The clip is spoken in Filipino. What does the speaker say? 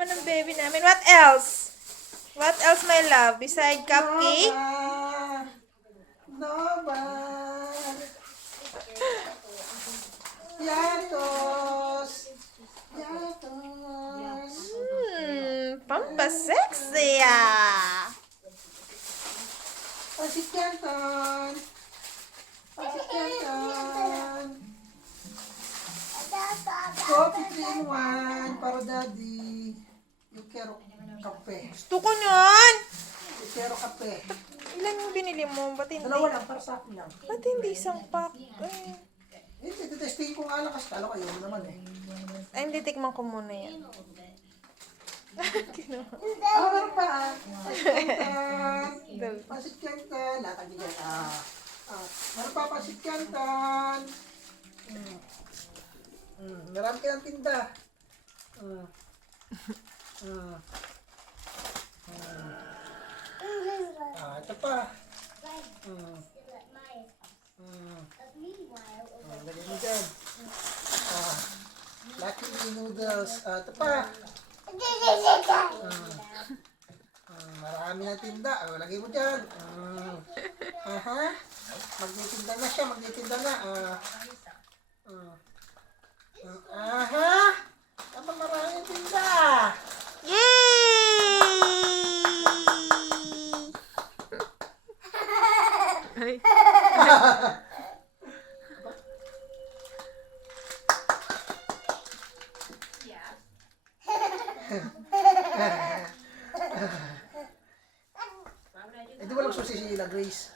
naman ng baby namin. What else? What else, my love? Beside cupcake? Nova. Yatos. Yatos. Pampasexy ah. Pasit Canton. Pasit Canton. Coffee 3 in 1 para daddy. Yung kero kape. Gusto ko nyan. Yung kero kape. Ilan yung binili mo? Ba't hindi? Dalawa lang, para sa akin lang. Ba't hindi isang pack? Hindi, testing ko nga lang kasi talo kayo naman eh. Ay, hindi. Tikman ko muna yan. Kinuha. Meron pa ah. Pasit Canton. Latag niya dyan. Meron pa pasit Canton. Marami ka ng tinda. Ito pa. Lagyan mo dyan. Lucky noodles. Ito pa. Marami na tinda. Lagay mo dyan. Magtitinda na siya. Magtitinda na. Aba maraming tinda. Yay! Ay. Hindi mo lang susi si Grace.